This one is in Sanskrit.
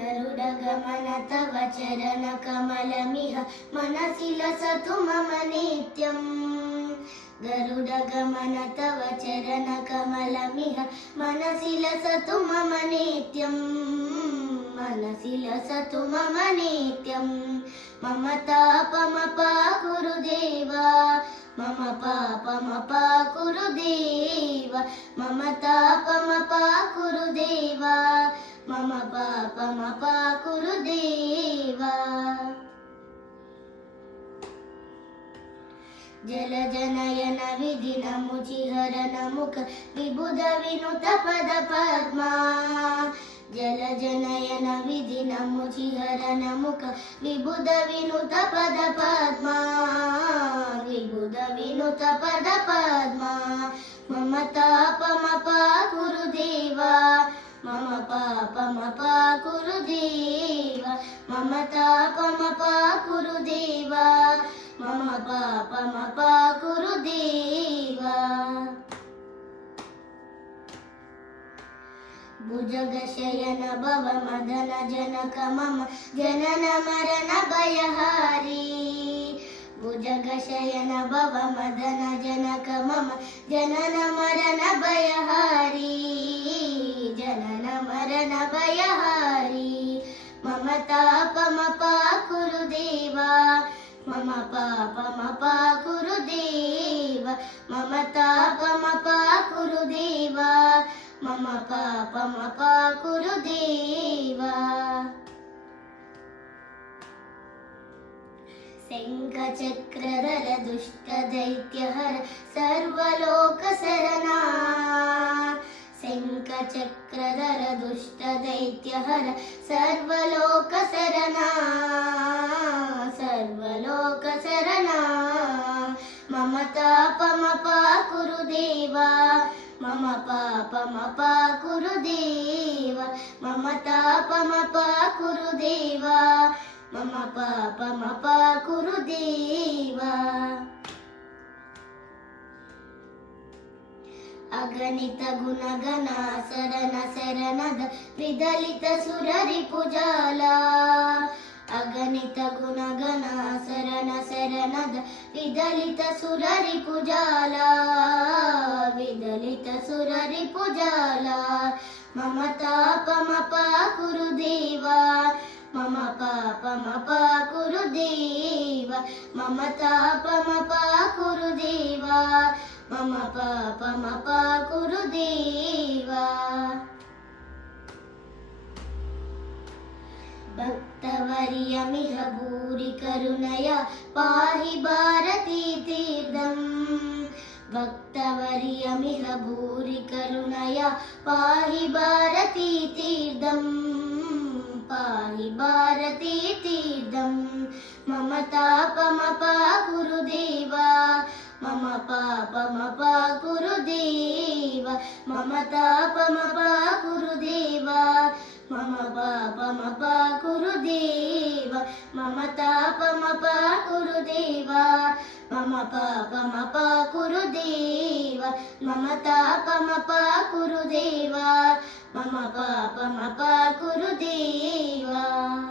गरुडगमन तव चरणकमलमिह मनसि लसतु मम नित्यम्। गरुडगमन तव चरणकमलमिह मनसि लसतु मम नित्यम्। मनसि लसतु मम नित्यम्। मम तापमपाकुरु देवा, मम पापमपाकुरु देवा, मम तापमपाकुरु देवा, मम पापमपाकुरु देवा। जलजनयन विधिन मुचिहरन मुख विबुध विनुत पद पद्मा। जलजनयन विधिन मुचिहरन मुख विबुध विनुत पद पद्मा। विबुध विनुत पद पद्मा। मम तापमपाकुरु देवा, मम पापमपाकुरु देवा, मम तापमपाकुरु देवा, मम पापमपाकुरु देवा। भुजगशयन भव मदन जनक मम जनन मरण भयहारी। भुजगशयन भव मदन जनक मम जनन मरण भयहारी। जनन मरण भयहारी। मम तापमपाकुरु देवा, मम पापमपाकुरु देवा, मम तापमपाकुरु देवा, मम पापमपाकुरु देवा। शङ्खचक्रधर दुष्टदैत्यहर सर्वलोकशरणा। शङ्खचक्रधर दुष्टदैत्यहर सर्वलोकशरणा। सर्वलोकशरणा। मम तापमपाकुरु देवा, मम पापमपाकुरु देवा, मम तापमपाकुरु देवा, मम पापमपाकुरु देवा। अगणित गुणगण शरण शरणद विदलित सुररिपुजाला। अगणित गुणगण शरण शरणद विदलित सुररिपुजाला। विदलित सुररिपुजाला। मम तापमपाकुरु देवा, मम पापमपाकुरु देवा, मम तापमपाकुरु देवा, मम पापमपाकुरु देवा। भक्तवर्यमिह भूरि करुणया पाहि भारती तीर्थम्। भक्तवर्यमिह भूरि करुणया पाहि भारती तीर्थम्। पाहि भारती तीर्थम्। मम तापमपाकुरु देवा, मम पापमपाकुरु देवा, मम तापमपाकुरु देवा, मम पापमपाकुरु देवा, मम तापमपाकुरु देवा, मम पापमपाकुरु देवा, मम तापमपाकुरु देवा, मम पापमपाकुरु देवा।